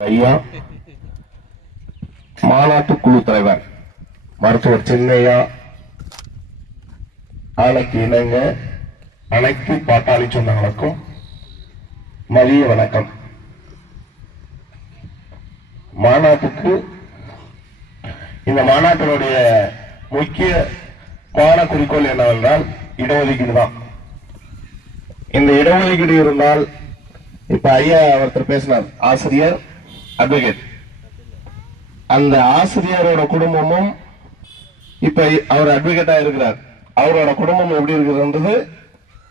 ஐயா மாநாட்டு குழு தலைவர் மருத்துவர் சின்னையா ஆணைக்கு இணங்க அனைத்து பாட்டாளி சொந்தங்களுக்கும் மதிய வணக்கம். மாநாட்டுக்கு இந்த மாநாட்டினுடைய முக்கியமான குறிக்கோள் என்னவென்றால் இடஒதுக்கீடு தான். இந்த இடஒதுக்கீடு இருந்தால் இப்ப ஐயா ஒருத்தர் பேசினார், ஆசிரியர் அட்வொகேட். அந்த ஆசிரியரோட குடும்பமும் இப்ப அவர் அட்வொகேட்டா இருக்கிறார். அவரோட குடும்பம் எப்படி இருக்குதுன்றது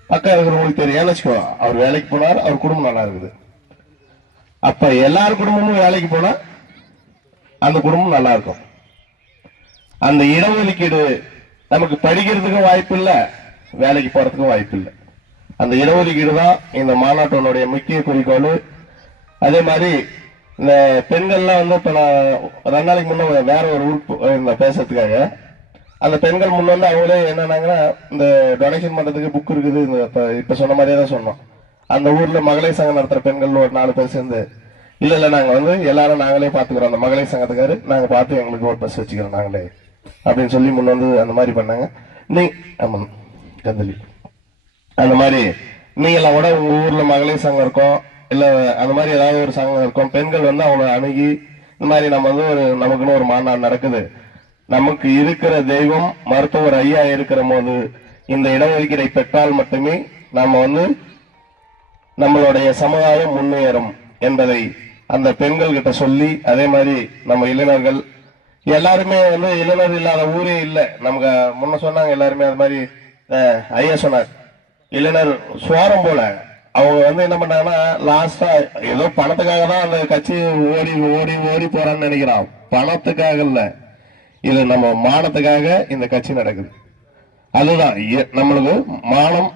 பக்கம் இருக்கிறவங்களுக்கு தெரியும். வச்சுக்கோ, அவர் வேலைக்கு போனார், அவர் குடும்பம் நல்லா இருக்குது. அப்ப எல்லார் குடும்பமும் வேலைக்கு போனா அந்த குடும்பம் நல்லா இருக்கும். அந்த இடஒதுக்கீடு நமக்கு படிக்கிறதுக்கும் வாய்ப்பு இல்லை, வேலைக்கு போறதுக்கும் வாய்ப்பு இல்லை. அந்த இடஒதுக்கீடு தான் இந்த மாநாட்டினுடைய முக்கிய குறிக்கோள். அதே மாதிரி இந்த பெண்கள்லாம் இப்ப நான் 2 நாளைக்கு முன்ன வேற ஒரு ஊருக்கு பேசுறதுக்காக அந்த பெண்கள் முன்ன அவங்களே என்னன்னாங்கன்னா, இந்த டொனேஷன் பண்றதுக்கு புக் இருக்குது. இப்ப சொன்ன மாதிரியே தான் சொன்னோம். அந்த ஊர்ல மகளிர் சங்கம் நடத்துற பெண்கள் ஒரு 4 பேர் சேர்ந்து, இல்ல நாங்க எல்லாரும் நாங்களே பாத்துக்கிறோம், அந்த மகளிர் சங்கத்துக்காரு நாங்க பார்த்து எங்களுக்கு ஒரு பஸ் வச்சுக்கிறோம் நாங்களே அப்படின்னு சொல்லி அந்த மாதிரி பண்ணாங்க. ஆமா கந்தலி அந்த மாதிரி நீங்களாம் கூட உங்க ஊர்ல மகளிர் சங்கம் இருக்கும், இல்ல அந்த மாதிரி ஏதாவது ஒரு சங்கம் இருக்கும், பெண்கள் அவங்களை அணுகி இந்த மாதிரி நம்ம நமக்குன்னு ஒரு மாநாடு நடக்குது, நமக்கு இருக்கிற தெய்வம் மருத்துவர் ஐயா இருக்கிற போது இந்த இடஒதுக்கீடை பெற்றால் மட்டுமே நாம நம்மளுடைய சமுதாயம் முன்னேறும் என்பதை அந்த பெண்கள் கிட்ட சொல்லி, அதே மாதிரி நம்ம இளைஞர்கள் எல்லாருமே இளைஞர் இல்லாத ஊரே இல்லை. நமக்கு முன்ன சொன்னாங்க எல்லாருமே, அது மாதிரி ஐயா சொன்னார், இளைஞர் சுவாரம் போல அவங்க என்ன பண்ணாங்கன்னா, லாஸ்டா ஏதோ பணத்துக்காக தான் அந்த கட்சி ஓடி ஓடி ஓடி போறான்னு நினைக்கிறான். பணத்துக்காக இல்ல, இது நம்ம மானத்துக்காக இந்த கட்சி நடக்குது. அதுதான் நம்மளுக்கு மானம்,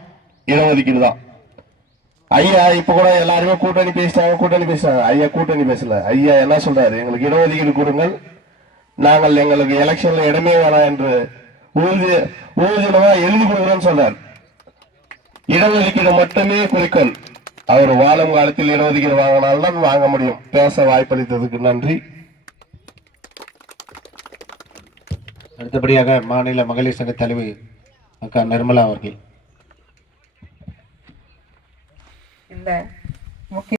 இடஒதுக்கீடு தான். ஐயா இப்ப கூட எல்லாருமே கூட்டணி பேசிட்டாங்க. ஐயா கூட்டணி பேசல. ஐயா என்ன சொல்றாரு, எங்களுக்கு இடஒதுக்கீடு கொடுங்கள், நாங்கள் எங்களுக்கு எலெக்ஷன்ல இடமே வேணாம் என்று ஊர்ஜிதமா எழுதி கொடுக்குறோம்னு சொல்றாரு. இடஒதுக்கீடு மட்டுமே குறிக்கோள். அவர் வாழும் காலத்தில் இடஒதுக்கீடு வாங்கினால்தான் வாங்க முடியும். பேச வாய்ப்பளித்ததுக்கு நன்றி. அடுத்தபடியாக மாநில மகளிர் சங்க தலைவி அக்கா நிர்மலா அவர்கள். இந்த முக்கிய